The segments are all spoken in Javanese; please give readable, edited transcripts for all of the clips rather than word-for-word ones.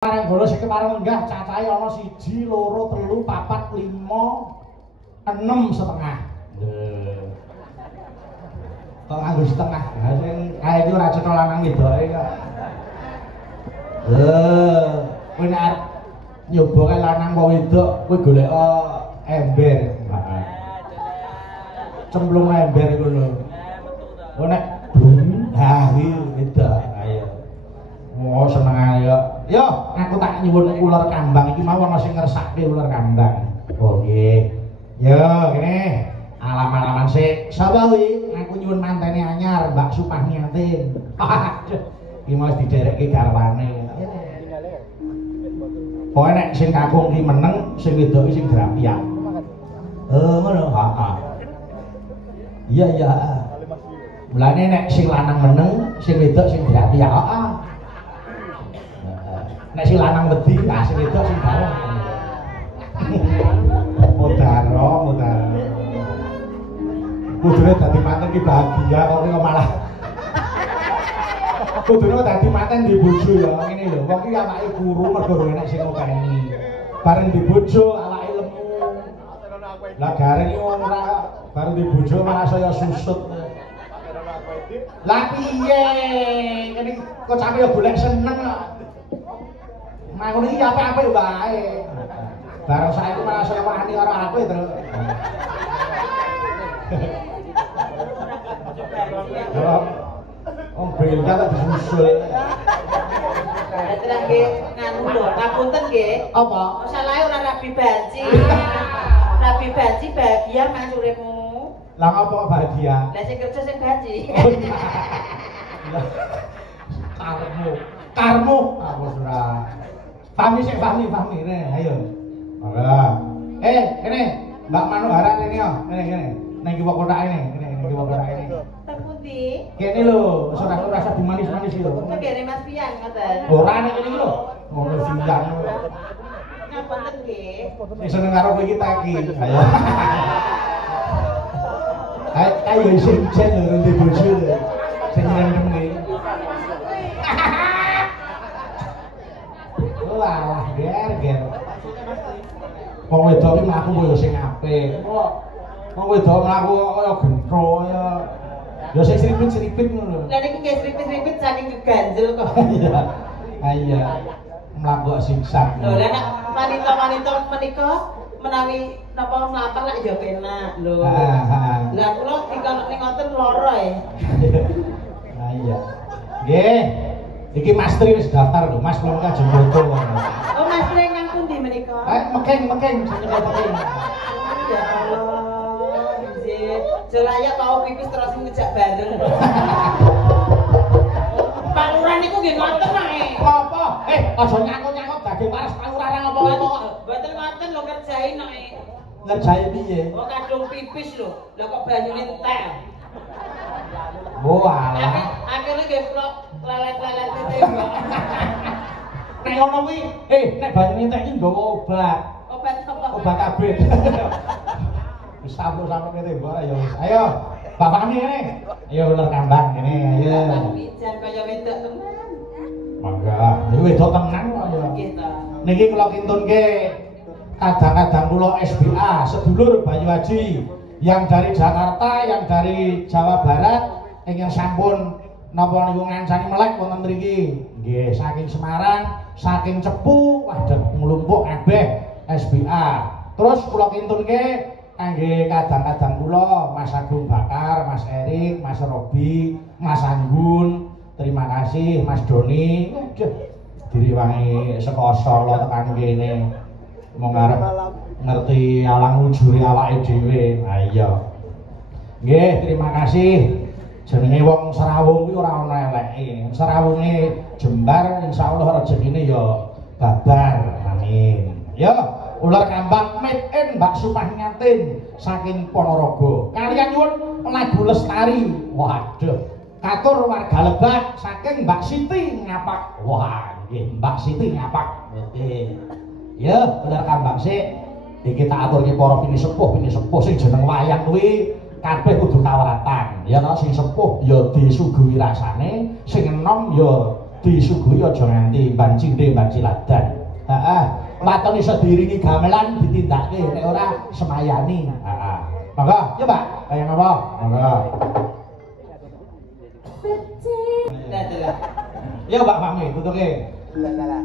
Parang bola sing kemareng enggah cacahe ana 1, 2, 3, 4, 5, 6,5. Kok nganggo setengah. Lah sing kae iki ora cetha lanang wedoke kok. Kowe nek arep nyoba kae lanang apa wedok, kowe golek ember. Heeh. Cemplung ember iku lho. Kowe nek iki wedok. Ayo. Mau senengane kok. Yo, aku tak nyuwun ular kambang iki mau ana sing ngersake ular kambang. Oh nggih. Yo, kene alam-alaman sik. Sapa kuwi? Aku nyuwun mantene anyar, Mbak Supahniatin. Aduh, iki mau diderekke garwane. Pokoke nek sing kakung ki meneng, sing wedok sing grapiak. Ngono, heeh. Iya, iya. Mulane nek sing lanang meneng, sing wedok sing grapiak. Heeh. Nek si lanang wedi, lah sing wedok sing bawah. Mudaro. Kudune dadi manten ki bahagia kok malah. Kudune dadi manten di bojo ya ngene lho. Kok ki awake guru mergo enek sing ngopeni. Bareng di bojo awake lemu. Lah gareng ora bareng di bojo malah saya susut. Lah piye? Kene kok sampe yo golek seneng kok. Ngono iki apik-apik wae. Bareng saiki malah saya wani karo apik terus. Om benda tak disusul. Terus nggih nganu lho, ngapunten nggih. Apa? Masalahe ora rabi banci. Rabi banci bahagia mas uripmu. Lah apa bahagia? Lah sing kerja sing banci. Karmu. Aku ora. Fahmi ne, ayo. Ora. Kene Mbak Manuhara kene yo, kene. Nang kiwa kotake kene kiwa kotake. Ten pundi? Kene lho, ora rasa dimanis-manis lho. Kene Mas Pian ngoten. Ora nek kene lho. Ngono sinjang. Ngapunten nggih. Sing seneng karo kowe iki taki. Ayo. Ayo sing jen lho di bojo lho. Sing nyendem iki. Wah, ger. Wong wedok iki mlaku koyo sing apik. Wong wedok mlaku kaya gentro ya. Ya sing sripit-sripit ngono lho. Lah niki nggih sripit-sripit saking keganjel kok. Iya. Mlaku siksak. Lho, lah nek wanita-wanita menika menawi napa mlampah lak ya penak lho. Lah kula dikono ning ngoten lara e. Lah iya. Nggih. Iki Mas Tri wis daftar lho, Mas belum kajeng foto. Oh, Mas Tri nang pundi menika? Mekeng, sing mekeng. Ya Allah. Nggih. Jelaya mau pipis terus ngejak bareng. Pak Lurah niku nggih ngoten ae. Apa? Aja nyangkut-nyangkut dadi pares Pak Lurah nang apa-apa kok. Mboten ngoten lho kerjain ae. Ngerjain piye? Oh, kadung pipis lho. Lah kok banyune entel. Oh, alah. Akhirnya nggih kula lelet-lelet itu. Nek ngono kuwi, nek banyune entek iki nggawa obat. Obat apa? Obat abrit. Wis sampun-sampun kete mbok ya wis. Ayo, Bapak kami kene. Ayo ular kambang kene, ayo. Bapak pijan kaya wedok tenan. Mangga, iki wedok tenan kok ya. Nggih ta. Niki kula kintunke kadang-kadang kula SBA, sedulur Bayu Haji yang dari Jakarta, yang dari Jawa Barat ingin sampun napa niku ngancani melek wonten mriki. Nggih, saking Semarang, saking Cepu, waduh nglumpuk kabeh SBA. Terus kula kintunke kangge kadang-kadang kula Mas Agung Bakar, Mas Erik, Mas Robi, Mas Anggun, terima kasih Mas Doni. Waduh, diriwangi saka Solo tekan kene. Mong arep ngerti alang ujure awake dhewe. Ha iya. Nggih, terima kasih. Jenenge wong Serawung kuwi ora ana eleke. Serawunge jembar insyaallah rezekine ya babar. Amin. Ya, ular kambang made in Mbak Supahniatin saking Ponorogo. Kalian nyuwun lagu Lestari. Waduh. Katur warga Lebak saking Mbak Siti Ngapak. Wah, nggih Mbak Siti Ngapak. Oke. Ya, ular kambang sik. Iki tak aturke para pinisepuh sing jeneng wayang kuwi kabeh kudu kawratan. Ya nek sing sepuh ya disuguhi rasane, sing enom ya disuguhi aja nganti ban cindhe ban ciladan. Heeh. Waton iso diiringi gamelan ditindakake nek ora semayani. Heeh. Monggo, yo Pak. Kaya napa? Monggo. Yo Pak Fahmi, tutuke. Lah.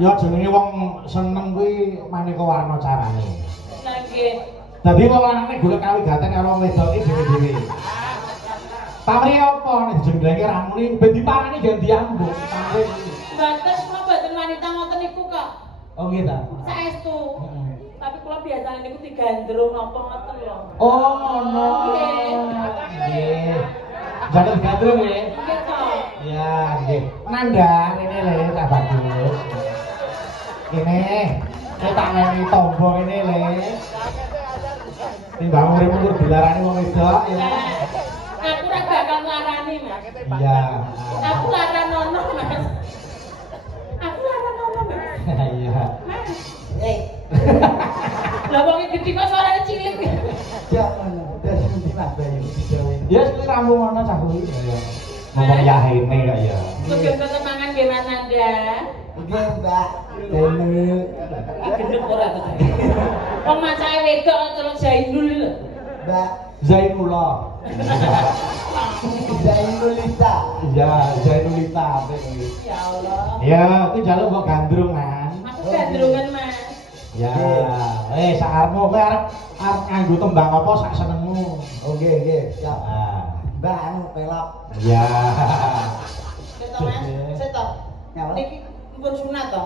Ya jenenge wong seneng kuwi maneka warna carane. Lah nggih. Dadi wong lanang golek kawigaten karo wong wedoke dhewe-dhewe. Pamri apa nek jendrenge ramune ben diparani gantian mbok. Mboten kula mboten wanita ngoten niku kok. Oh nggih ta. Saestu. Tapi kula biasane niku digandrung napa ngoten lho. Oh ngono. Nggih. Jangan digandrung nggih. Nggih to. Ya nggih. Nandang ini lho tak bagus. Ini tak ngengi tombol ini le timbang urip mundur dilarani wong wedok ya aku ora bakal nglarani Mas iya aku laranono Mas aku laranono Mas iya lah wong iki kok suarane cilik ya dari sini Mas Bayu dijawi ya sing ramu ngono cah kuwi ya ngomong yahene kok ya sugeng ketemangan nggih Mas Nanda nggih Mbak dene gendep ora to wong macake wedok celuk Zainul lho Mbak Zainullah Zainulita iya Zainulita apa kuwi ya Allah ya itu jaluk kok gandrung kan aku gandrungan Mas ya sakarmu kowe arep nganggo tembang apa sak senengmu oke siap Mbak anu pelap iya ketok Mas setok niki pun sunat to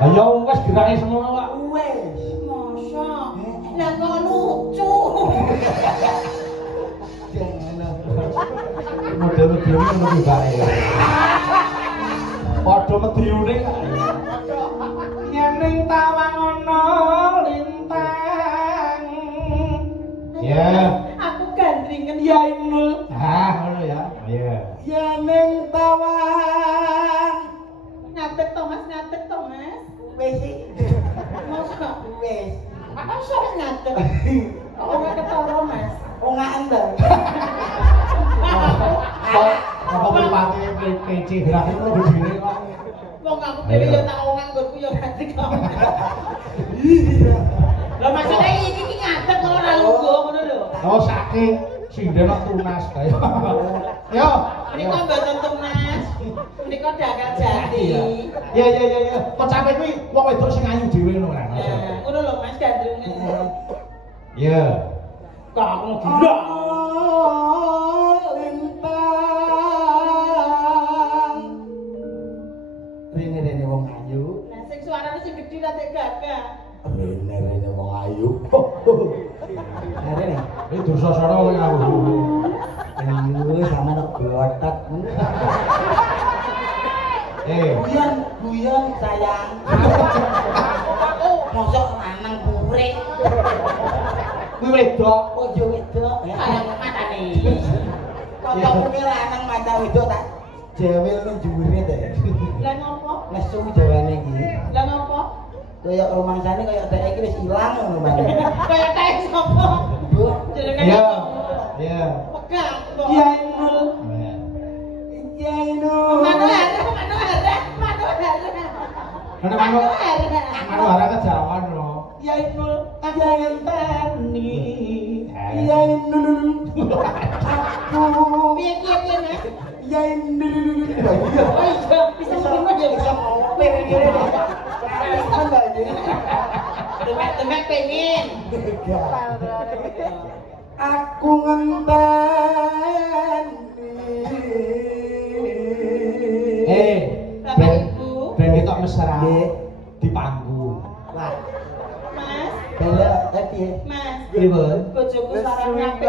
ayo wis gerake semono Pak wes mosok lah kok lucu model mediune ngono kuwi bae padha mediune yen ning tawang ana lintang Ya. Aku gandringan Ya Inul. Ah, ngono ya. Iya. Ya ning tawang. ngadeg to Mas, ngadeg to Mas. Wis iki. Mosok Wis. masa wis ngadeg. Ora ketara Mas. Ongaken to. Apa mripate PC gerak itu begini kok. Wong aku dhewe ya tak omong nggonku ya ngadeg kok. Lah maksudnya iki ngadeg ora lungguh ngono lho. Oh, saking sinden kok tunas kae. Yo, Menika mboten tunas. Menika dagal jati. Ya. Kok sampe kuwi wong wedok sing ayu dhewe ngono kan. Ngono lho Mas gandrungan. Ya. Kok aku gila. Lintang. Rene wong ayu. Nah sing suarane sing gedhi ra tek gagah. Rene wong ayu. Rene. Iki Dursasana kowe aku. Ayu sama nek gotak. Guyon sayang. Mosok lanang purik. Kuwi wedok. Ojo wedok. Sayang matane. Kok kuwi lanang maca wedok tak jewel ning jure ta. Lah ngopo? Nesu jawane iki. Lah ngopo? Kaya rumangsane kaya dhek iki wis ilang ngono Mbak. Kaya teh sapa? Bu. Jenengan Iya. sapa? Iya. Pegang kok. Ya Inul. Ya Inul. Karena Manohara kejawan lho. Ya Inul. Ya Intani. Ya Inul. Aku. Piye Mas? Ya Inul. Oh iya, bisa ngomong ya bisa ngomong. Demek pengen. Aku ngenteni. Bapak Ibu. Ben ketok mesra Nggih. di panggung. Wah, Mas, bela piye? Mas. Pripun? Bojoku sareng apik.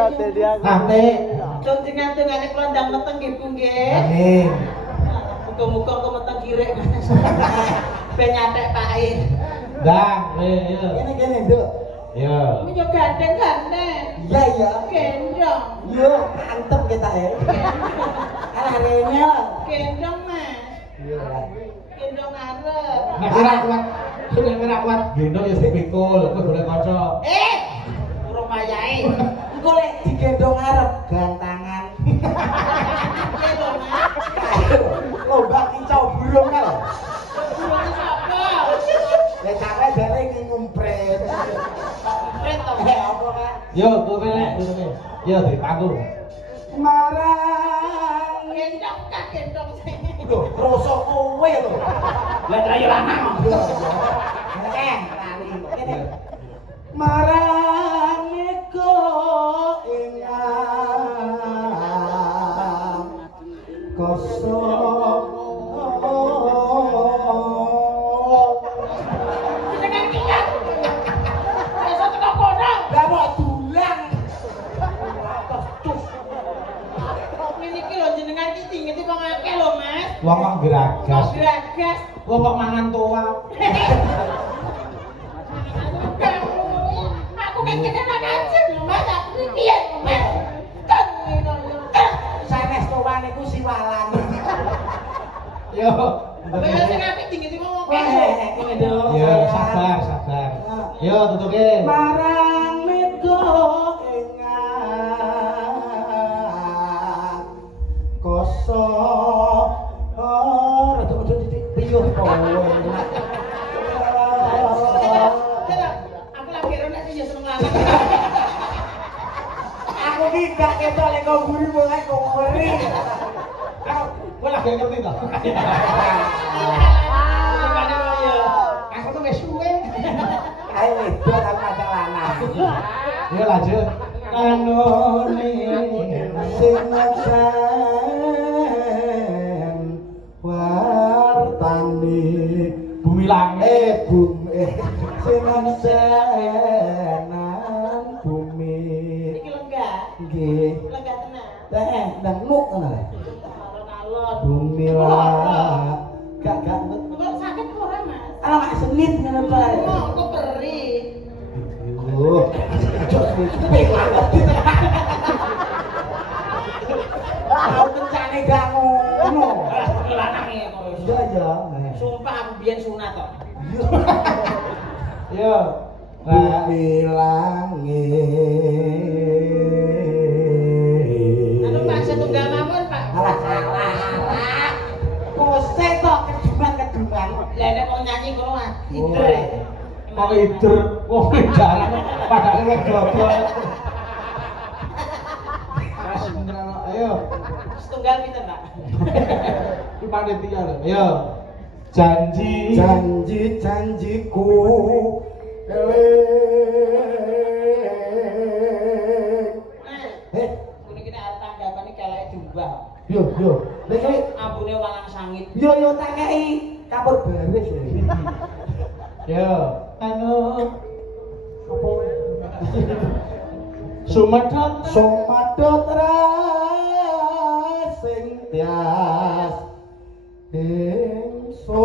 Apik. Don dengan-dengane kula ndang meteng nggih Bu nggih. Amin. Muga-muga kok meteng kirek Mas. Ben nyatek pahit. Ndang, iya. Kene, Nduk. Iya. Yo gandeng-gandeng. Iya. Gendong. Yo, mantep kita ya. Alah rene. Gendong Mas. Iya. Gendong arep. Nek ora kuat, nek ora kuat gendong ya dipikul, kowe golek kanca. Urung wayahe. Engko lek digendong arep gantangan. Piye lho Mas? Lomba kicau burung kan. Burung sapa? Lek sampe dere iki ngumpret. Pret to. Apa kan? Yo, kowe nek, yo di panggung. Marang Gendong kak gendong sing. lho, rasa kowe lho. Lah kaya lanang. Kene. Marang eko ingang kosong. Jenengan kiat. Iso teko kono. Lah kok dulang. Ngene iki lho jenengan iki dingeti wong akeh lho Mas. Wong kok geragas. Kok geragas. Wong kok mangan toa. Aku kan kene nang aja lho Mas. Aku iki piye Mas? Sanes towan iku siwalan. Yo. Kaya sing apik dingeti wong akeh. Kene Nduk. Yo, sabar. Yo, tutuke. Marang mego engang kosong rada titik piyuh kowe. Aku lagi ora sing seneng lanang. Aku ki gak ketok lek kok mburi mulai kok ngeri. Kowe lagi ngerti to? Gimana ya? Aku tuh wis suwe. Ayo itu aku ada lanang. Yo lanjut. Kanone Sing najan wartani bumi langit. bumi sing najan bumi. Iki lenggah. Nggih. Lenggah tenan. Teh ndang nuk ngono. Alon-alon. Bumi lah. Gak Kok sakit kok ora Mas? anak senit ngono bae. Kok perih. Oh, Aku kencane gak ngono. Lanange kok. Iya ya. Sumpah aku biyen sunat kok. Yo. Bumi langit. Anu Pak setunggal mawon Pak. Alah. Kose tok keduman. Lah nek wong nyanyi ngono ah, ider. Kok ider, wong jalan padahal ngegloglol. Mas beneran ayo. Setunggal pinten Pak? Iki panitia lho. Ayo. Janjiku Kene iki arep tanggapane keleke diubah. Yo. Lek kowe Ambune walang sangit. yo tak kei kapur baris. Yo. Anu apa? Sumadot sing tias Piye to?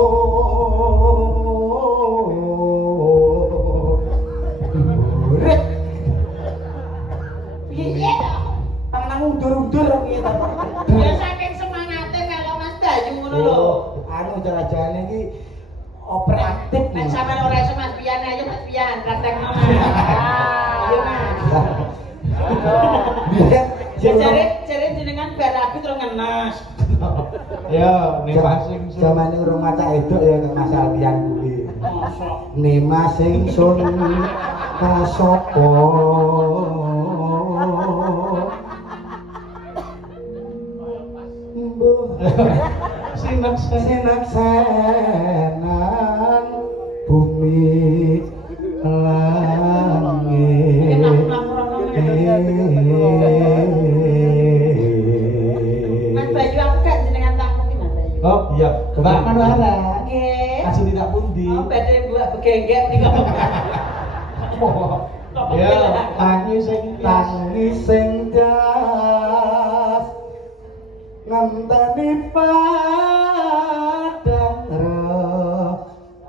tangan undur-undur piye to? Ya saking semangate melo Mas Bayu ngono lho. Anu jalan-jalan iki operatif. Nek sampean ora iso Mas Pian ayo Mas Pian praktekno Mas. Ayo Mas. Jare jenengan bar rapi terus ngenes. Yo, ning masing Zamane urung macak edok ya Mas Alpian kuwi. Mosok. Nema sing sun kasapa sinaksenan bumi langit. Mas Bayu aku gak jenengan tangketi Mas Bayu. Oh iya, Mbak Manuara. Nggih. Asli tidak pundi. Oh badhe buat begenggek nika. Ya, tangi sing das ngenteni padang rembulan.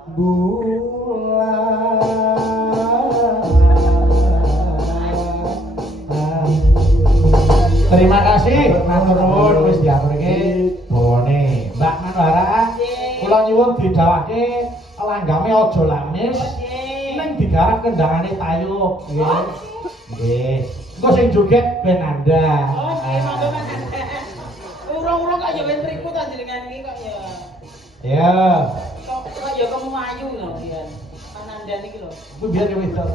Terima kasih, matur nuwun wis diaturke bone. Mbak Manuara, kula nyuwun didhawuhake langgame aja lamis. Ning digarap kendangane tayub, nggih. Nggih. Engko sing joget ben Anda. Oh nggih, monggo Mas. Urung-urung kok ya wis mriku to jenengan iki kok ya. Ya. Kok ya kamu ayu lho Pian. Panandan iki lho. Kuwi biar ya wedok.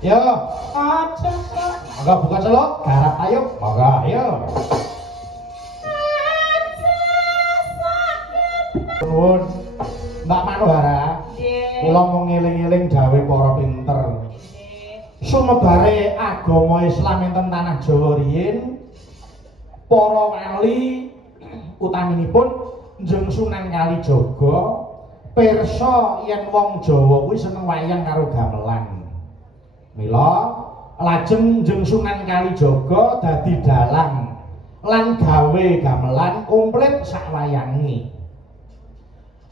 Yo, aja kok. Monggo buka celuk, garap tayub. Monggo, ayo. Nuwun. Mbak Manuara. Kula mau ngeling-eling dawuh para pinter. Sumebare agama Islam enten tanah Jawa riyin, para wali utaminipun Njeng Sunan Kalijaga pirsa yen wong Jawa kuwi seneng wayang karo gamelan. Mila lajeng Njeng Sunan Kalijaga dadi dalang lan gawe gamelan komplit sak wayange.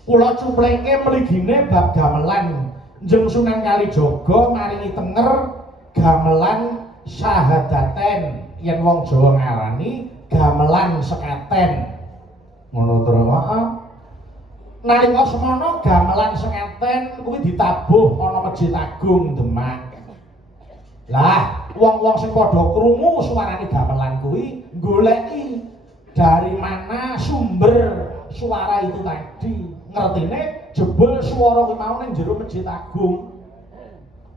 Kula cupleke mligine bab gamelan. Njeng Sunan Kalijaga maringi tenger gamelan syahadaten yen wong Jawa ngarani gamelan sekaten. Ngono to, heeh. Nalika semana gamelan sekaten kuwi ditabuh ana Masjid Agung Demak. Lah, wong-wong sing padha krungu suarane gamelan kuwi goleki dari mana sumber suara itu tadi. Ngertine jebul swara kuwi mau ning jero Masjid Agung.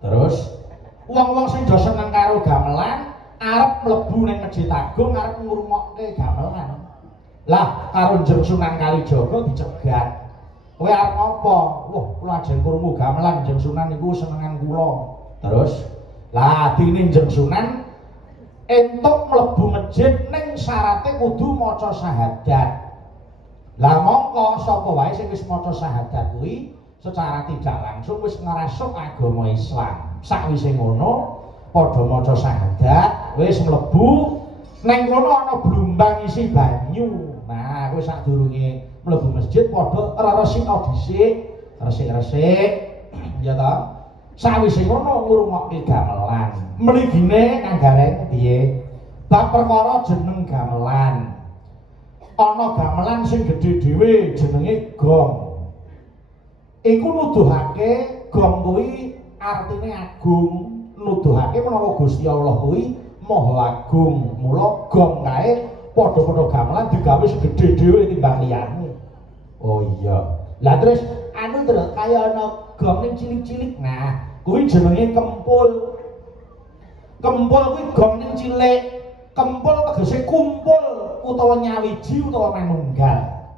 Terus wong-wong sing do seneng karo gamelan arep mlebu ning Masjid Agung arep ngrungokke gamelan. Lah karo Njeng Sunan Kalijaga dicegat. Kowe arep ngopo? Wah, kula ajeng krungu gamelan Njeng Sunan niku senengan kula. Terus lah dene Njeng Sunan entuk mlebu masjid ning syaraté kudu maca syahadat. Lah mongko sapa wae sing wis maca syahadat kuwi secara tidak langsung wis ngrasuk agama Islam. Sakwise ngono, padha maca syahadat, wis mlebu ning kono ana blumbang isi banyu. Nah, kowe sadurunge mlebu masjid padha resik dhisik, resik-resik ya ta. Sawise ngono ngrungokke gamelan. Mligine Kang Gareng piye? Bab perkara jeneng gamelan. Ana gamelan sing gedhe dhewe jenenge gong. Iku nuduhake gong kuwi artine agung, nuduhake menawa Gusti Allah kuwi maha agung. Mula gong kae padha-padha gamelan digawe segedhe dhewe timbang liyane. Oh iya. Lah terus anu terus kaya ana gong ning cilik-cilik. Nah, kuwi jenenge kempul. Kempul kuwi gong ning cilik. Kempul tegese kumpul utawa nyawiji utawa manunggal.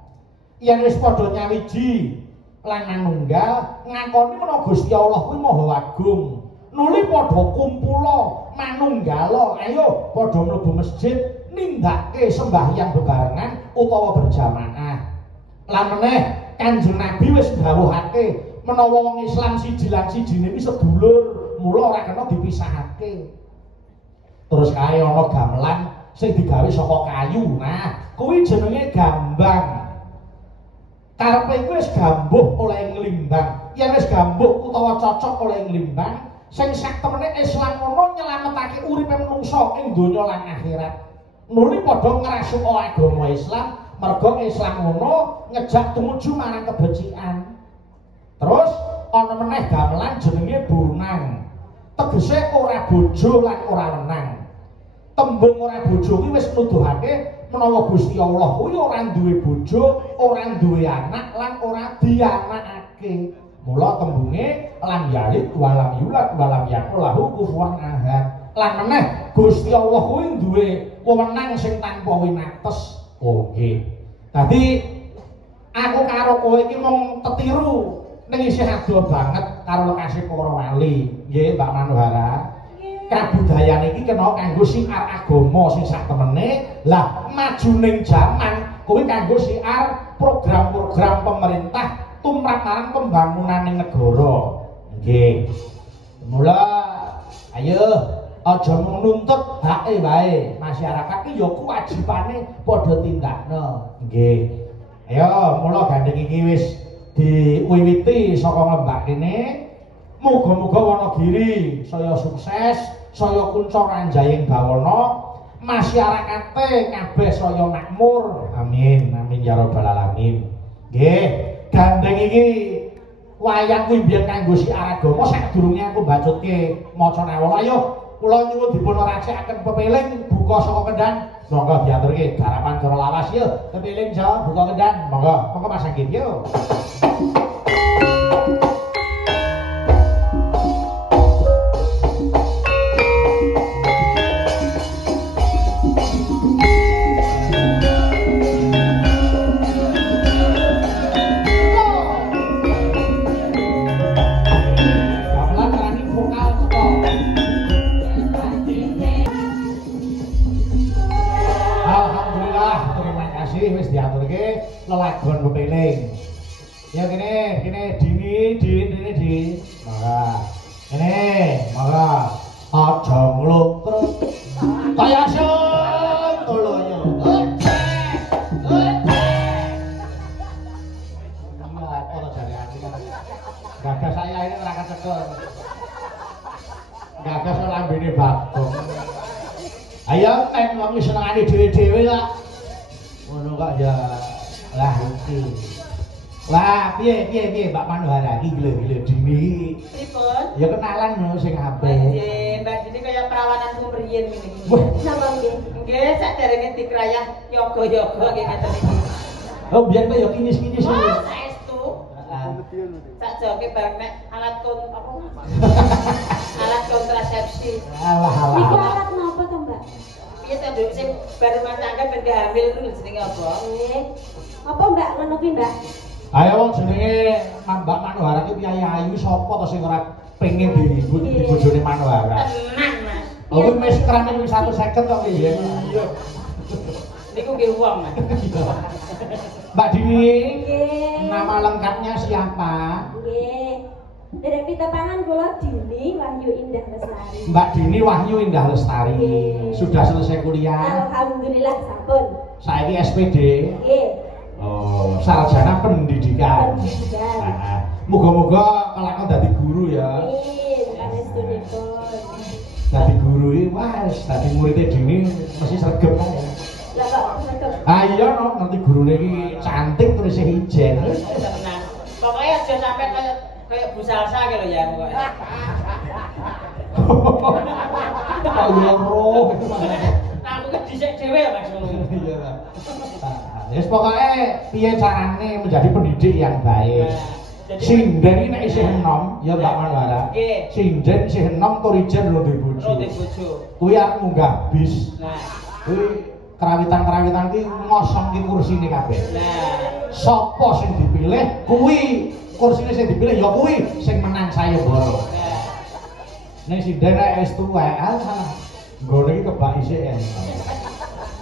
Yen wis padha nyawiji lan manunggal ngakoni menawa Gusti Allah kuwi maha agung. Nuli padha kumpula manunggala, ayo padha mlebu masjid nindakake sembahyang bebarengan utawa berjamaah. Lan meneh Kanjeng Nabi wis dawuhake menawa wong Islam siji lan sijine iki sedulur, mula ora kena dipisahake. Terus kae ana gamelan sing digawe saka kayu. Nah, kuwi jenenge gambang. Karepe kuwi wis gambuh oleh nglimbang. Yen wis gambuh utawa cocok oleh nglimbang, sing sak temene Islam ngono nyelametake uripe menungsa ing donya lan akhirat. Nuli padha ngrasuka agama Islam, merga Islam ngono ngejak tumuju marang kebecikan. Terus ana meneh gamelan jenenge bonang. Tegese ora bojo lan ora wenang. Tembung ora bojo kuwi wis nuduhake menawa Gusti Allah kuwi ora duwe bojo, ora duwe anak lan ora dianakake. Mula tembunge lam yalid wa lam yulad wa lam yakul lahu kufuwan ahad. Lan meneh Gusti Allah kuwi duwe wewenang sing tanpa winates. Oh nggih. Dadi aku karo kowe iki mung tetiru ning isih ado banget karo lekase para wali. Nggih, Mbak Manuhara. Kabudayan iki kena kanggo siar agama sing sak temene. Lah majuning jaman kuwi kanggo siar program-program pemerintah tumrap marang pembangunan negara. Nggih. Mula ayo aja nuntut hake wae. Masyarakat iki ya kewajibane padha tindakno. Nggih. Ayo mula gandeng iki wis diwiwiti saka Mbak kene. Muga-muga Wonogiri saya sukses, saya kunca ranjaying bawana, masyarakate kabeh saya makmur. Amin, amin ya rabbal alamin. Nggih, gandeng iki wayang kuwi biyen kanggo siar agama sadurunge aku mbacutke maca nawala. Ayo, kula nyuwun dipun rajekaken pepeling buka saka kendhan. Monggo diaturke garapan cara lawas yo. Pepeling Jawa buka kendhan. Monggo, monggo Mas Anggit yo. Lelagon pepeling. Ya kene dini. Maka. Kene, maka aja nglutruk. Kaya sentoloyo. Ora jare ati kan. Gagas saya ini ora kecekel. Gagas lambene bagong. Ayo nek wong senengane dhewe-dhewe lah. Ngono kok ya. Lah iki. Lah piye Mbak Manuhara iki gile-gile dini. Pripun? Ya kenalan lho sing apik. Nggih, Mbak Dini kaya perawananku mriyen ngene iki. Napa nggih? Nggih, saderenge dikrayah yoga-yoga nggih ngaten iki. Oh, biyen kok ya kinis-kinis iki. Wah, saestu. Sak joke bareng nek alat apa? Alat kontrasepsi. Alah. Niku alat napa to, Mbak? Piye to, Nduk, sing baru rumah tangga ben hamil niku jenenge apa? Nggih. Apa Mbak ngono kuwi, Mbak? Ayo wong jenenge Mbak Manuhara ki piye ayu sapa to sing ora pengen di bojone Manuhara. Tenang, Mas. Oh, kuwi mes krane wis 150 kok piye? Iya. Niku nggih wong, Mas. Mbak Dini, Nggih. nama lengkapnya siapa? Nggih. Derek pitepangan kula Dini Wahyu Indah Lestari. Mbak Dini Wahyu Indah Lestari. Nggih. Sudah selesai kuliah? Alhamdulillah sampun. Saiki SPD. Nggih. Oh, sarjana pendidikan. Pendidikan. Nah, moga-moga kelakon dadi guru ya. Amin. Dadi guru iki wis dadi muridé dini mesti sregep ae. Lah kok sregep. Ah iya no, ngerti gurune iki cantik terus isih ijen. Tenang. Pokoknya aja sampe kayak Bu Salsa gitu ya pokoknya. Kok loro. Nah, aku ke dhisik dhewe ya Mas ngono. Iya lah. Wis pokoke piye carane menjadi pendidik yang baik. Sinden iki nek isih enom ya Mbak Manwara. Nggih. Sinden isih enom torijen lho duwe bojo. Roti bojo. Kuwi arep munggah bis. Nah, Kuwi kerawitan-kerawitan iki ngosongke kursine kabeh. nah. Sopo sing dipilih kuwi kursine sing dipilih ya kuwi sing menang sayembara. Nah. Nek sinden nek wis tuwek nggone iki kebak isik ya.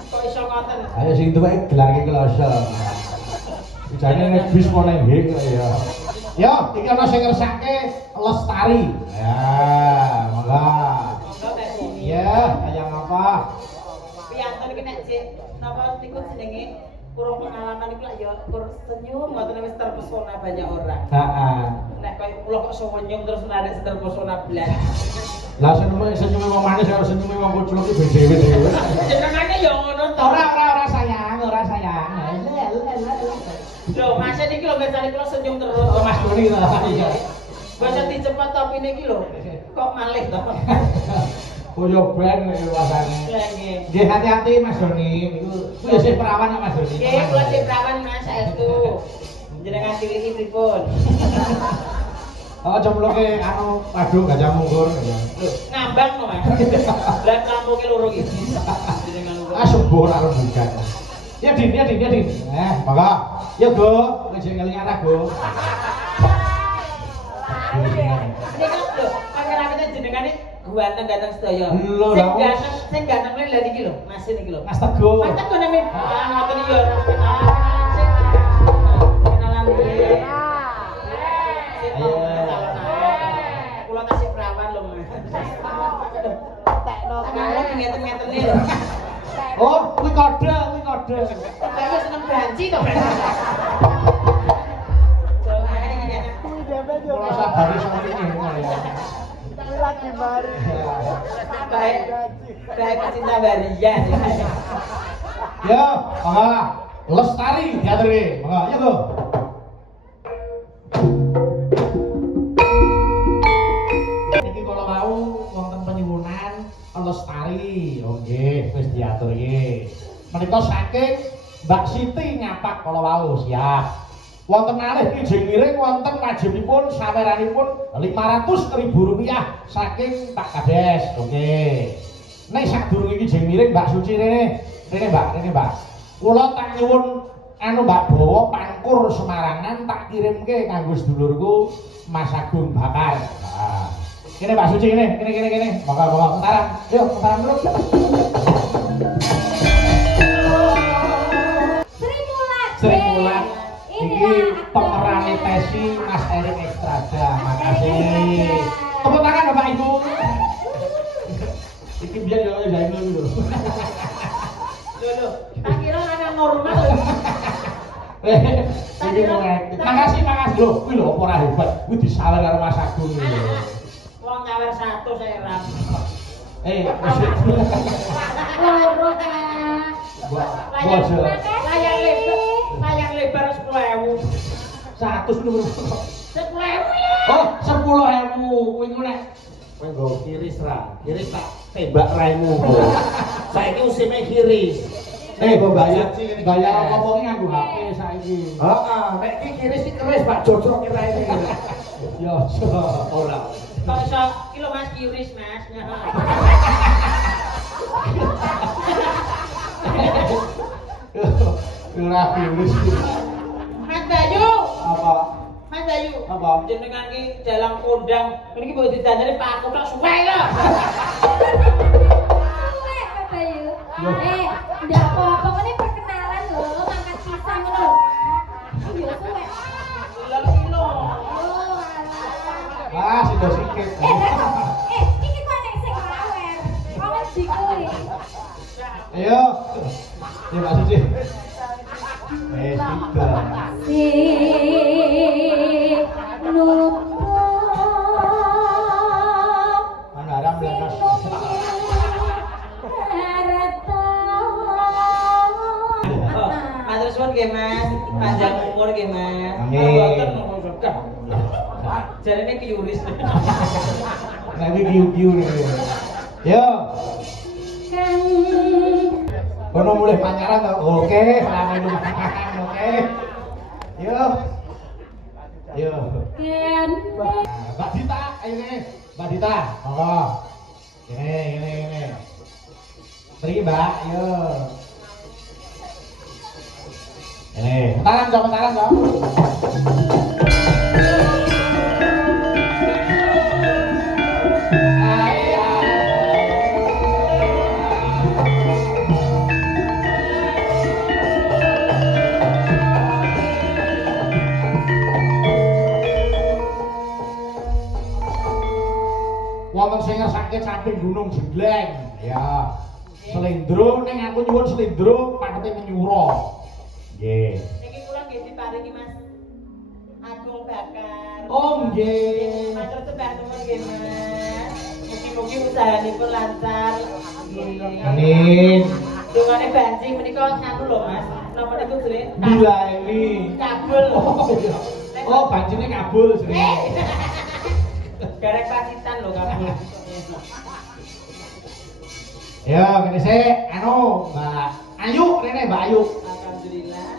Kok iso ngoten? Ayo sing tuwek gelarke kloso. Jane nek bis kok nang nggih kok ya. Yo, iki ana sing ngersake Lestari. Ya, monggo. Monggo Nek Bumi. Ya, kaya apa? Piyanten iki nek cek napa niku jenenge kurang pengalaman iku lak ya kur senyum ngoten wis terpesona banyak orang. Heeh. Nek koyo kula kok senyum terus nek terpesona blas. Lah senyume wong manis karo senyume wong kucluk iki beda-beda. Jenengane ya ngono to. Ora sayang, ora sayang. Lho, Mas niki lho ngersani kula senyum terus. Oh, Mas Doni to. Iya. Bahasa dicepat topine iki lho. Kok malih to? Koyo ben rasane. Lah nggih. Nggih hati-hati Mas Doni. Niku kuwi sih perawan kok Mas Doni. Nggih, kula sing prawan Mas saestu. Jenengan pilih pripun? Oh, jemloke anu padu gajah mungkur ya. Lho, ngambang to Mas. Lah lampuke loro iki. Jenengan loro. Ah subuh ora bukan. Ya Din. Monggo. Ya Go, wis ngelingan ra Go. Nika lho, pangeran jenengane ganteng-ganteng sedaya. Lho, Sing ganteng lha niki lho, Mas niki lho. Mas Teguh. Mas Teguh nami. Ah, ngoten iya. Sing kenalan iki. Ayo. Kula tasih perawan lho, Mas. Tekno. Kanggo ngeten-ngeten iki lho. Oh, kuwi kode. Bapak seneng banci to, Mas. Kula sabari sampe ngene ya. Lagi mari. Baik pecinta Barian. Ya, monggo. Lestari diaturke. Monggo, ya Go. Niki kula wau wonten penyuwunan Lestari. Oh nggih, wis diaturke. Menika saking Mbak Siti nyapak kala wau siap. Wonten malih kijing miring wonten wajibipun saweranipun Rp500.000 saking Pak Kades. Oke. Nek sadurunge kijing miring Mbak Suci rene Mbak. Kula tak nyuwun anu Mbak bawa pangkur Semarangan tak kirimke kanggo sedulurku Mas Agung Bakar. Nah. Kene Mbak Suci kene. Monggo utaran. Yuk, utaran dulu. Sri Mulat. Iki pemerane Tesi Mas Erik Ekstrada. Makasih. Tepuk tangan Bapak Ibu. Iki biar yo jaim lho. Lho, tak kira ana normal. Iki mulai. Makasih lho. Kuwi lho apa ora hebat. Kuwi disawer karo Mas Agung iki lho. Wong nyawer 100 saya ram. Loro Kak. Layang lebar 10.000. 100 lho. 10.000 Oh, 10.000. Kuwi ku nek kowe nggo kiris ra. Kiris tak tembak raimu. Saiki usime kiris. Bayar apa-apa iki nganggo HP saiki. Heeh, nek iki kiris iki keris Pak Jojo kiraine. Ya, ora. Kok iso iki lho Mas kiris Mas. Ora kiris. Mas Bayu. Apa? Mas Bayu. Apa? Jenengan ki dalang kondang. Niki mbok didandani Pak aku tok suwe lho. Suwe Pak Bayu. Ndak apa-apa ngene perkenalan lho, mangkat pisang ngono lho, Kak. Iya suwe. Lho. Ah, sido sikit. Iki kok nek sing lawer. Awas dikuwi. Ayo. Ya Mbak Suci. Tiga. nggih Mas, panjang umur nggih Mas. Nggih. Mboten berkah. Jarene kiuris. Nek iki kiu-kiu niku. Yo. Kang Kono mulai pacaran to. Oke, selama itu pacaran, oke. Yo. Yo. Ken Mbak Dita, ayo nih. Mbak Dita, monggo. Ini. Pergi Mbak, yo. Ini, tangan dong. Wonten sing ngersake samping gunung Jendleng. Ya. Slendro ning aku nyuwun slendro pakete menyuro. Nggih. Niki kula nggih diparingi Mas Agung Bakar. Oh nggih. Matur sembah nuwun nggih Mas. Mugi-mugi usahanipun lancar. Nggih. Amin. Dungane banci menika nganu lho Mas. Napa niku jenenge? Bila ini. Kabul. Oh, bancine kabul jenenge. Garek pasitan lho kabul. Ya, ngene sik, anu, Mbak Ayu, rene Mbak Ayu. Alhamdulillah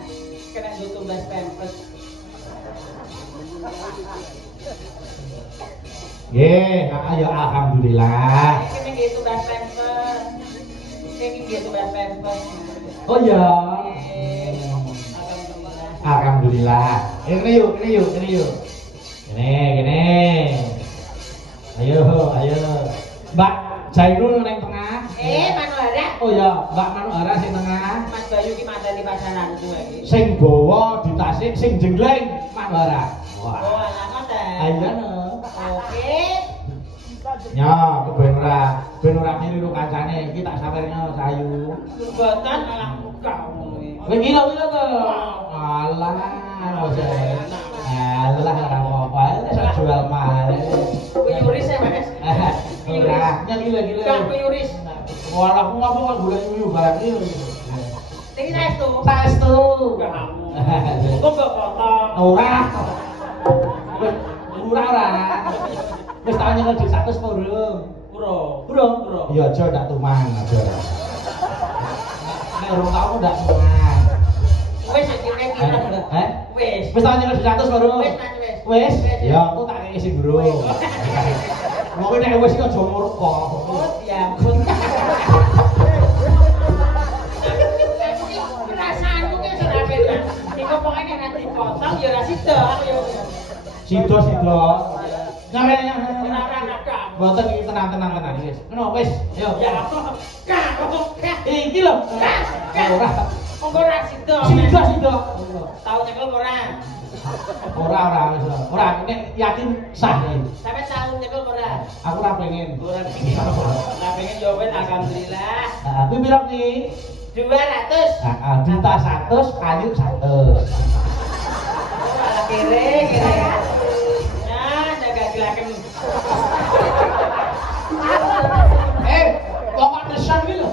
kena nggo tumbas pempes. Nggih, ya alhamdulillah. Iki nggih tumbas pempes. Iki nggih tumbas pempes. Oh ya. Alhamdulillah. Alhamdulillah. Ini yuk. Gini. Ayo. Mbak Jainul nang tengah. Manuara. Oh ya, Mbak Manuara sing tengah. Mas Bayu ki mateni pasaran kuwi iki. Sing bawa di tasik sing jengleng Manuara. Oh, Wah. alah ngoten. Ayo no. Oke. Ya, ben ora niru kancane iki tak sawernya sayu. Mboten malah buka ngono iki. Kowe gila to. Alah. Alah ora apa-apa, iso jual mahal. Kuyuris ya Mas. Ora, gila. Kang kuyuris. Walah, ngapa kok golek yuyu barang iki. Niki saestu. Saestu. Kamu. Kok mbok potong. Ora. Ora. Wis tak nyekel di 100 urung. Urung. Iya aja ndak tuman aja. Nek urung tau ndak tuman. Wis iki nek kira. Wis. Wis tak nyekel di 100 urung. Wis Mas wis. Wis. Ya aku tak kei sing urung. Moga nek wis iki aja murka. Oh, ya ampun. Perasaanku ki ora penak. Iku pokoke nek dipotong ya ora sida aku ya. Sido. Nyampe. Ora nakak. Mboten iki tenang wis. Ngono wis. Ayo. Ya kak. Iki lho. Ora. Monggo ora sida. Sido. Tau nyekel ora? Ora wis. Ora nek yakin sah iki. Sampe tau nyekel ora? Aku ora pengen. Ora pengen yo wis alhamdulillah. Heeh, kuwi piro ki? 200. Heeh, juta 100, kayu 100. Malah kere. Nah, jaga gelaken. Kok panesan iki lho.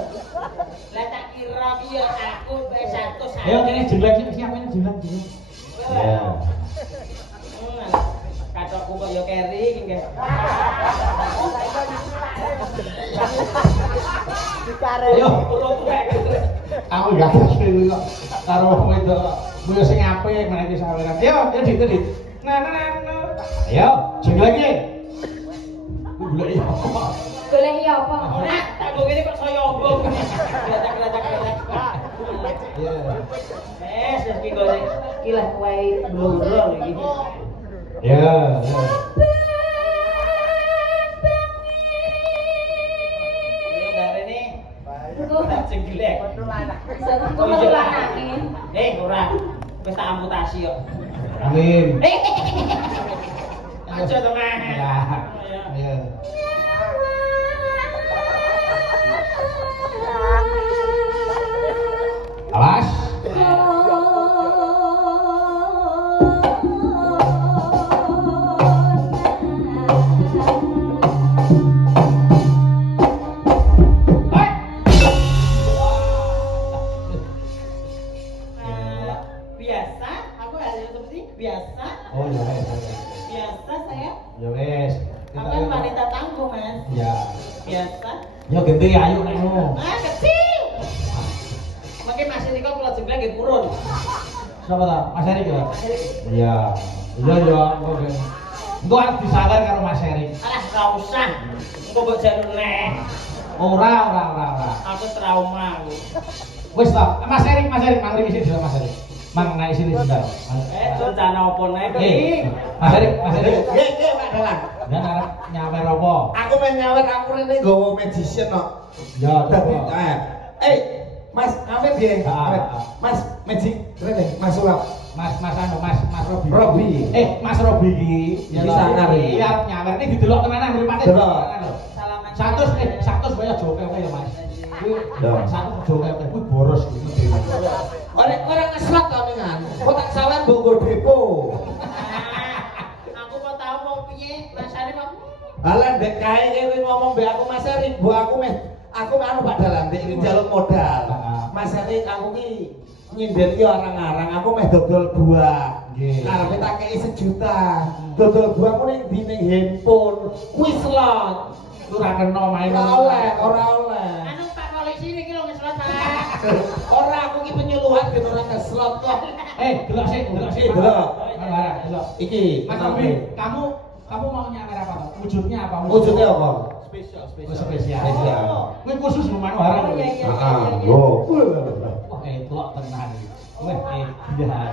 Lah tak kira ki yo aku wis 100. Ayo kene jengleng siapin jengleng. Ya. Katokku kok yo keri iki nggih. Ayo. Aku gak ngerti kok karo wong wedok. Kuwi sing apik meneh iki saweran. Ayo, dit. Ayo, jengleng iki. Golek ya. golek ya apa? Ora, tak nggo ngene kok saya ombong. Gratak. Iya. Wis iki golek iki lah wae bluro iki. Ya. Ayo darene. Tak jenglek. Kok metu lanake? Ora. Wis tak amputasi kok. Amin. Aja to, Mas. Ya. Awas. Biasa. Oh ya wes. Biasa saya. Ya wes. Aku kan wanita tangguh, Mas. Ya. Biasa. Yo gede ayo nekmu. Ah, kecil. Makin masih niko kula jembleng nggih purun. Siapa ta? Mas Erik ya? Mas Erik. Iya. Iya ya, oke. Engko arep disawer karo Mas Erik. Alah, ora usah. Engko kok jalur neh. Ora. Aku trauma aku. Wis ta, Mas Erik, mang iki sini Mas Erik. Mang naik sini sebentar. Rencana opo nek iki? Mas Erik. Nggih, Pak Dalang. Dan arep nyawer apa? Aku main nyawer aku rene nggawa magician kok. Ya, Dadi, coba. Mas, Amin nggih. Mas, magic rene, Mas Sulap. Mas Robi. Robi. Mas Robi iki Iki sangar iki. Iki arep nyawer iki didelok tenanan mripate. Delok. Salaman. 100 kaya joke ya, Mas. Kuwi Ya. 100 joke kuwi boros iki. Ora ngeslot to ningan. Kok tak sawer mbok nggo depo. Aku kok tau mau piye, Mas Arif kok. Halah ndek kae kowe ngomong mbek aku Mas Erik, mbok aku meh anu Pak Dalang ndek iki njaluk modal. Mas Erik aku ki nyinden ki orang-arang, aku meh dodol buah. Nggih. Karepe tak kei 1 juta. Dodol buah ku ning ndi ning handphone. Kuwi slot. Ora kena main. Ora oleh. Anu Pak polisi niki lho ngeslot Pak. Ora aku ki penyuluhan ben ora keslot kok. Delok sik. Delok. Delok. Iki, Mas Robi, kamu mau nyawer apa toh? Wujudnya apa? wujudnya apa? Spesial. Kuwi khusus rumah barang. Iya. Loh. Wah, telok tenan iki. Wah, iya.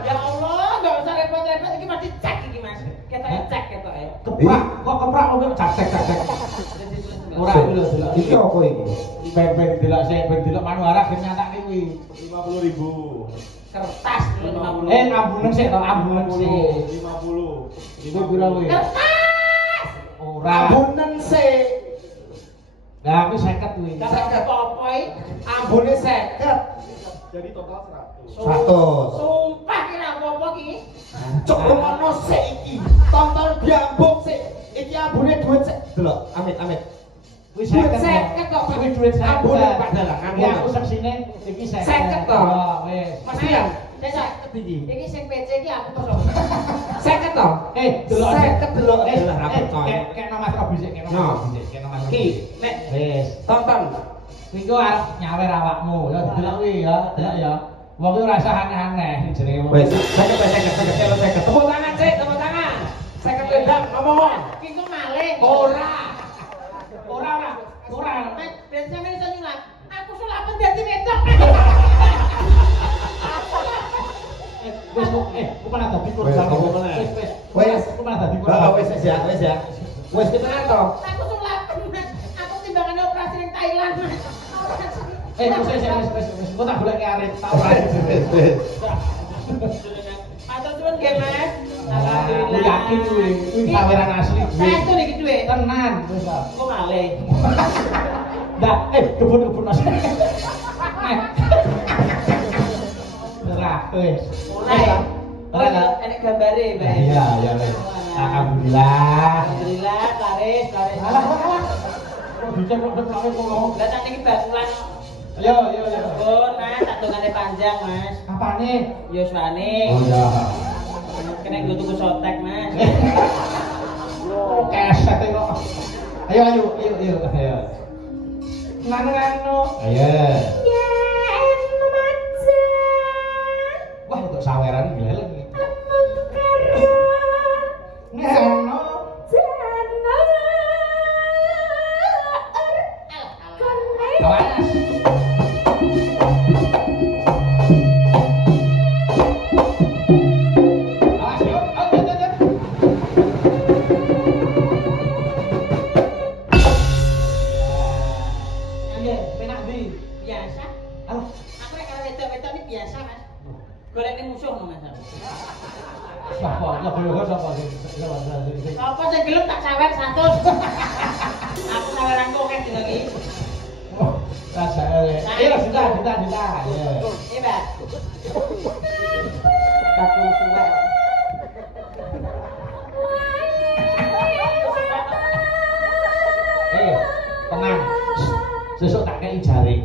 Ya Allah, enggak usah repot-repot iki mesti cek iki Mas. Ketoke cek ketoke. Keprak opo cek. Ora lho delok. Iki apa iki? Ben delok sik, ben delok manuara ben nyatak kuwi. 50.000. Kertas dulu 50. Ambunen sik to, ambunen sik. 50. Iku pira kuwi? Kertas. Ora. Ambunen sik. Lah kuwi 50 kuwi. Dapat apa iki? Ambune 50. Jadi total 100. 100. Sumpah kira apa-apa ki. Cok ngono sik iki. Tonton diambung sik. Iki ambune duit sik. Delok, amit. Kuwi Duit 50 kok. kuwi duit 50. Ambune Pak Dalang, Ya aku seksine iki 50. 50 to. Wis. Mas Dian, Desa, iki. iki sing PC iki aku terus. 50 to. Delok. 50 delok. Lah rapet to. Kena Mas Robi sik, kena Mas Robi sik, kena Mas Robi. Iki, nek Wis. tonton. Kuwi ku arep nyawer awakmu, ya delok kuwi ya, delok ya. Wong kuwi ora usah aneh-aneh jenenge wong. Wis, 50. Tepuk tangan sik, tepuk tangan. 50 wedang ngomong. Ki ku malih. Ora. Mas, ben sampeyan iso nyulap. Aku sulapen dadi wedok. Wis ku malah dadi Wis, kurang. apa meneh? Wis, ku malah dadi kurang. Wis ya. Wis ketenan to. Aku sulapen, Mas. Aku timbangane operasi ning Thailand, Mas. Wis, kok tak golek arep tak ora. Matur suwun nggih, Mas. Aku Alhamdulillah. yakin kuwi saweran asli. Satu iki duwe. Tenan, wis ta. Kok malih. Ndak, kebun Mas. Ora, wis. Ora ya. Enek gambare, Mbak. Iya, wis. Alhamdulillah. Alhamdulillah, laris. Alah. Kok dicek-cek kok. Lah tak niki bakulan. Yo. Pun, Mas, tak dongane panjang, Mas. Kapane? Yuswane. Oh ya. Kena nggo tuku sotek, Mas. Oh, keset kok. Ayo. Nganu. Ayo. Ya, eno macan. Wah, untuk saweran iki leleng iki. Amung karo. Ngano. Jana. Konai. Awas. Awas yo. Iya, penak ndi? Biasa. Alah, Aku nek karo wedok-wedok ini biasa, Mas. Golekne musuh no, Mas. sapa? Ya boyo sapa sing. Apa sing gelem tak sawer 100. Aku saweranku akeh dina iki. Rasa iya sudah. Iya. Iya, Mbak. Kakung suwe. Tenang. Sesuk tak kei jaring.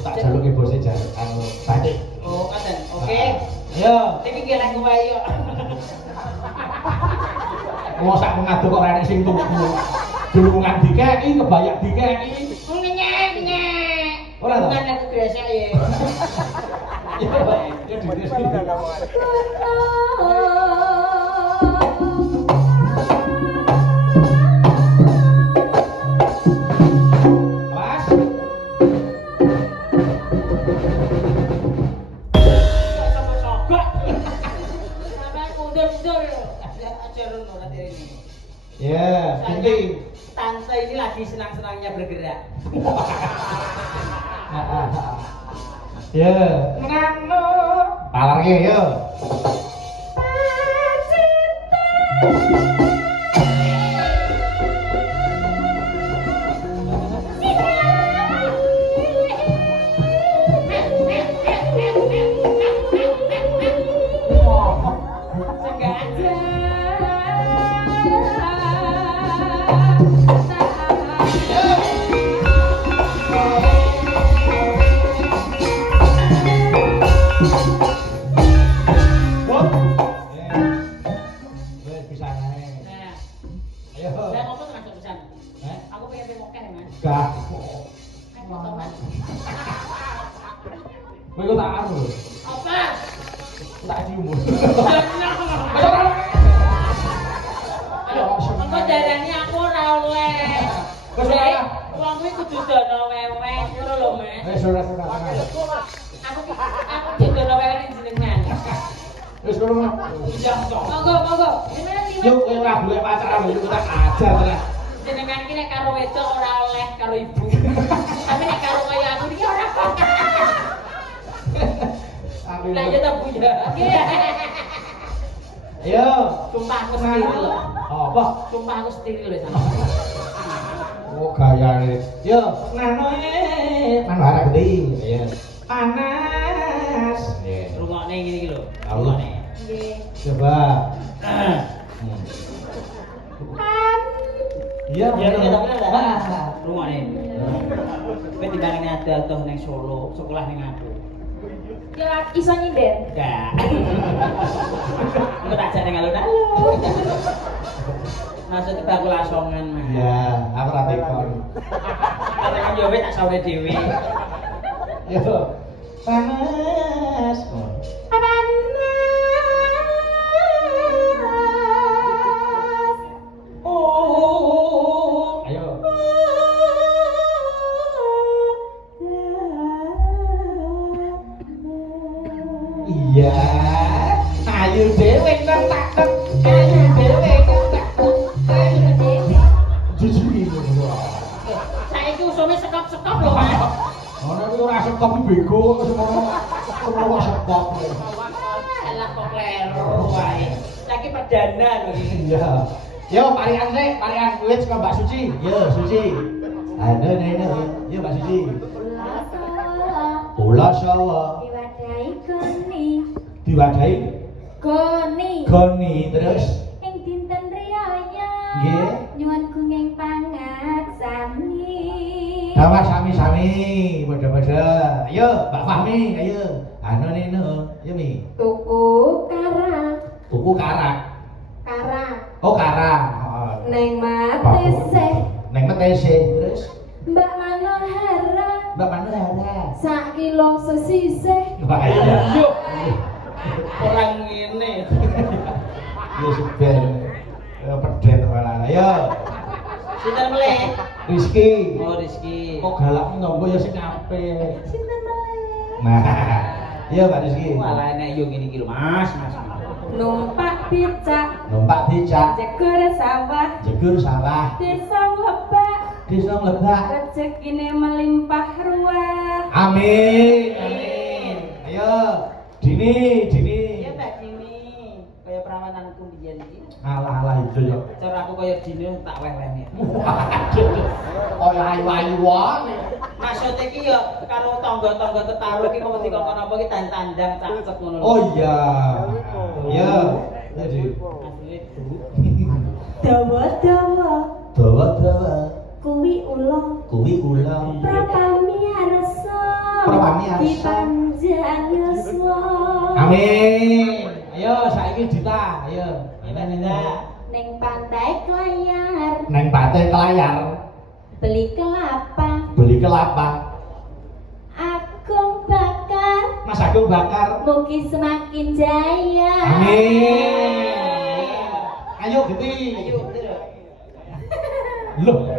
Tak jaluki bose jaring anu batik. Oh, katen. Oke. Ayo. Iki gelek wae yo. Wong sak ngaduk kok ora enek sing tuku. Durungan dikeki, kebayak dikeki. Nyek. Ora to? Kan aku gresek ya. Ya diri sendiri. Mas. Sogok. Sampai kundur-kundur. Ajar ora ini. Ya, penting. Tante ini lagi senang-senangnya bergerak. Ya, nano. Palarke yo. Kowe kok tak anu lho. Apa? Tak diumur. Engko darani aku ora oleh. Wis ora. Wong kuwi kudu dono wewe, ngono lho, Mas. Wis ora. Aku dono wewe ning jenengan. Wis kono mah. Iya, monggo. Yuk kowe ora boleh pacaran lho, tak ajar tenan. Jenengan iki nek karo wedok ora oleh karo ibu. Tapi nek karo kaya aku iki ora apa-apa. Lah ya ta Bu ya. Ayo, Sumpah aku setiril lho. apa? Sumpah aku setiril lho sama. Oh gayane. Yo, nano man ora gede. Iya. Panas. Iya. Rungokne ngene iki lho. Allah. Nggih. Coba. Iya, Ya bener. tapi lah. Rungokne. Kowe timbangane adoh ning Solo, sekolah ning aku. Ya iso nyinden. Enggak. Engko tak jane alun-alun. Maksudnya aku lasongan, Mas. Iya, aku ra tekon. Katakan yo tak sawre dhewe. Yo. Panas. Oh. Ayo. Iya. Ayo dhewe nang tak tek. Ayo dhewe nang tak tek. Ayo dhewe. Jujur lho. Saiki usume sekop-sekop lho, Mas. Ono kuwi ora sekop bego kok semono. Ora sekop. Alah kok kleru wae. Saiki perdana lho iki. Iya. Yo parian sik, parian kuwi saka Mbak Suci. Yo Suci. Ada nene. Yo Mbak Suci. Ula sawa. Diwadahi goni. Diwadahi goni terus Ing dinten riyaya. nggih. Nyuwun gunging pangat sami. Dawa sami-sami padha-padha. Ayo Mbak Fahmi, ayo. Anu nene. Yo Mi. Tuku karak. Tuku karak. Oh karak. Neng matese. Neng metese terus Mbak Manohara. Mbak Manohara. Sak kilo sesisih. Wah iya. Yo. Orang ngene. Yo seber. Yo pedet malah. Ayo. Sinten meleh? Rizky. Oh, Rizky. Kok galak ngombo ya sing apik. Sinten meleh? Nah. Iya Pak Rizky. Walah enek yo ngene iki lho, Mas. Numpak becak. Numpak becak. Jegur sawah. Jegur sawah. Desa lebak. Desa Lebak. Rezekine melimpah ruah. Amin. Amin. Ayo. Dini. Iya, Mbak Dini. Kaya perawananku biyen iki. Alah itu yo. Cara aku kaya Dini tak weh-wehne. Oh ayu-ayu wae. Maksud iki yo karo tangga-tangga tetangga iki kok dikon apa iki tandang cacek ngono lho. Oh iya. Iya. Jadi. Asline Bu. Dawa-dawa. Dawa-dawa. Kuwi ula. Prapami arsa. Dipanjang yuswa. Amin. Ayo saiki Dita, ayo. Ya Mbak Dita. Ning pantai Pantai Kelayar. Neng Pantai Kelayar. Beli kelapa. Beli kelapa. Agung bakar. Mas Agung bakar. Mugi semakin jaya. Amin. Ayo Giti. Ayo, terus. Loh.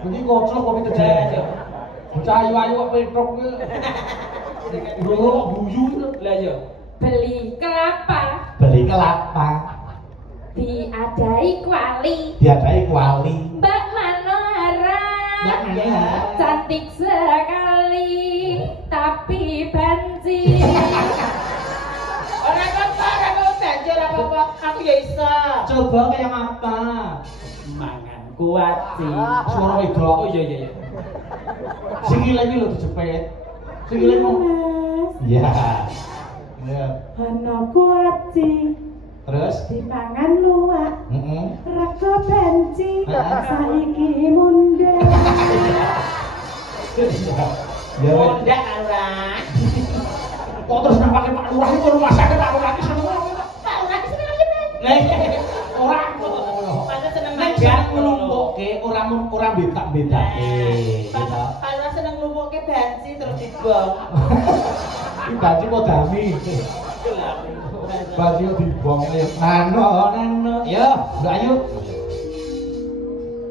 Ini kocok kok kita jalan. Bocah ayu-ayu kok petrok kuwi. Lho guyu Lah yo. Beli kelapa. Beli kelapa. Diadai kuali. Diadai kuali. Mbak Manohara. Mbak Manohara. Cantik sekali. Tapi banci. Ora apa-apa banjir apa-apa. Aku ya iso. Coba kayak apa? Mangan kuaci. Suara wedok. Oh iya. Sikile iki lho dijepit. Sikile mau. Iya. Iya. Ana kuaci. Terus Dipangan luwak. Heeh. Rego benci. Heeh. Saiki mundhak. Ya. Mondak ora. Kok terus nang pakai Pak Lurah itu rumah sakit Pak Lurah iki seneng. Pak ora seneng iki. Ora. Pantes seneng Nek jan nglumpukke ora beda-bedake. Pak ora seneng nglumpukke banci terus dibong. Iki banci kok dami. Banci kok dibong ya. Nano. Ya, Mbak Ayu.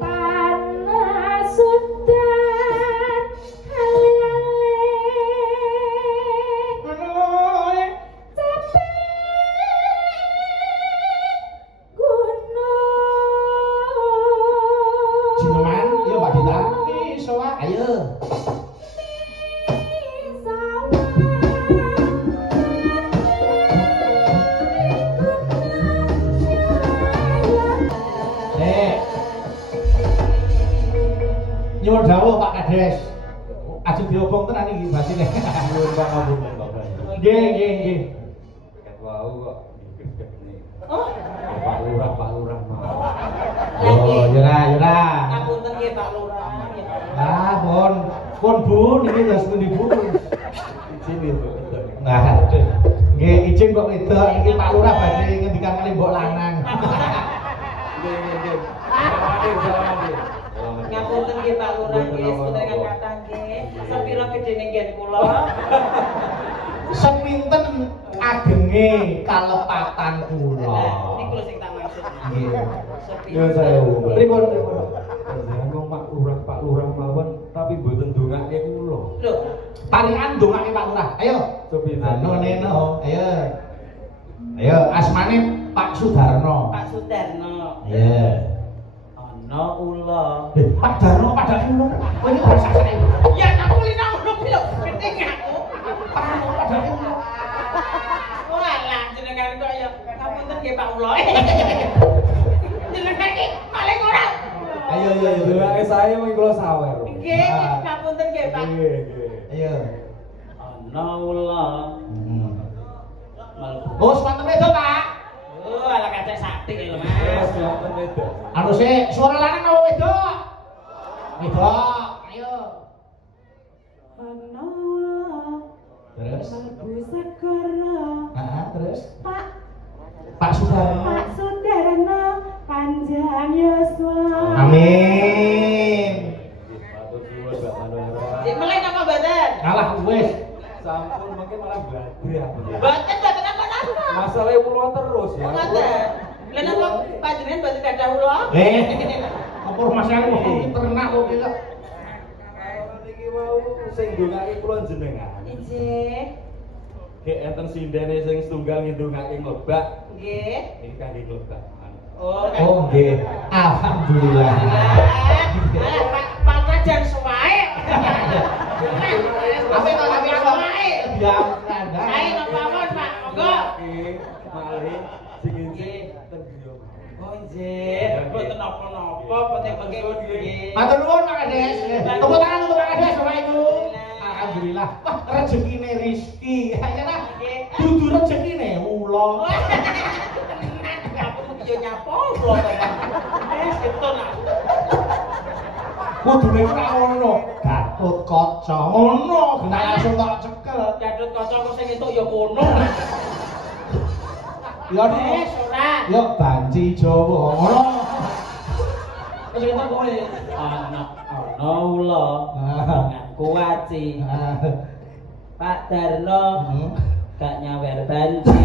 Panas sudah ale-ale. Capek gunung. Cineman, ya Mbak Dita. Iso wae. Ayo. Nyuwun dawuh Pak Kades. Aja diobong tenan iki basine. Nyuwun pangapunten Bapak. Nggih. Ket wau kok gede-gede. Oh, Pak Lurah mah. Oh, yura. ngapunten nggih Pak Lurah. Ah, pun Bu, niki wis pundi Bu. Izin itu. Nah, nggih izin kok wedok iki Pak Lurah badhe ngendikan kali mbok lanang. Nggih. Ngapunten nggih Pak Lurah nggih sedherek kathah nggih. Sepira gedene nggen kula? Sepinten agenge kalepatan kula. Niku lho sing tak maksud. Nggih. Ya saya Pripun? Jangan ngomong Pak Lurah mawon tapi mboten ndongake kula. Lho, Paringan ndongake Pak Lurah. Ayo. Anu neno. Ayo, asmane Pak Sudarno. Pak Sudarno. Iya. Ana ula. Pak Darno padahal ngono. Kowe iki ora sakake. Ya aku lina ngono kuwi lho, penting aku. Pak Darno padahal ngono. Walah jenengan kok ya ngapunten nggih Pak Ula. Jenengan iki paling ora. Ayo. Ndongake saya mung kula sawer. Nggih, ngapunten nggih Pak. Nggih. Ayo. Ana ula. Oh, sepatu wedok, Pak. Oh, ala kacek sakti lho, Mas. Anu sik, suara lanang apa wedok? Wedok. Ayo. Ana ula. Terus? Mlebu segara. Terus? Pak Sudarno. Sudarno panjang yuswa. Amin. Matur suwun Mbak Manohara. Dik melek apa mboten? Kalah wis. Sampun mengke malah bladri aku. Mboten apa-apa. Masalah kula terus ya. Mboten. Lha napa panjenengan mboten gadah ula? Apa masalah kok ternak kok iki kok. Niki wau sing ndongake kula jenengan. Nggih. Nggih enten sindene sing setunggal ngindungake nglebak. Nggih. Niki kangge nglebak. Oh nggih. Alhamdulillah. Pak Rajan suwae. Apa itu tapi apa? Ya, Ae napa Pak? Monggo. Malih sing ten griya. Oh nggih, mboten napa-napa, penting nggih. Matur nuwun Pak Kades. Tepuk tangan untuk Pak Kades Bapak Ibu. Alhamdulillah. Wah, rezekine Rizki. Ayo lah. Dudu rezekine ula. Aku yo nyapa kula Bapak. Betul aku. Kudune ora ngono. Gatut kaca. Ngono, genak langsung tak cekel. Gatut kaca kok sing entuk ya kono. Ya Wis ora. ya banci Jawa. Ngono. Wis ketok kowe. Anak ana ula. Ngaku waci. Pak Darno gak nyawer banci.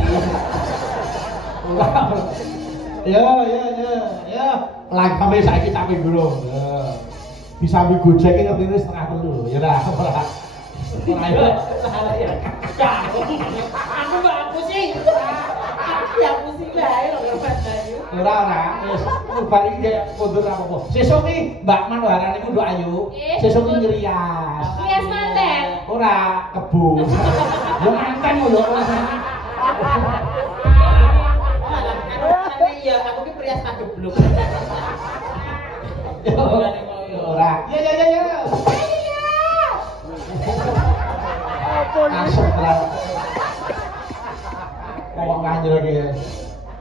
Ya. Langkame saiki capek durung. Bisa ambil gojek ngerti ini setengah telu. Ya dah. Ora ya. Aku mbak pusing. Ya pusing bae lho Bandayu. Ora. Wis bar iki mundur apa-apa. Sesuk iki Mbak Manohara niku nduk ayu. Sesuk iki ngrias. Rias manten. Ora kebo. Yo manten lho. Iya, aku ki prias tak geblok. Ora. Ya. Asem tenan. Ngomong anjir iki.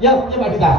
Ya, Mbak Dita.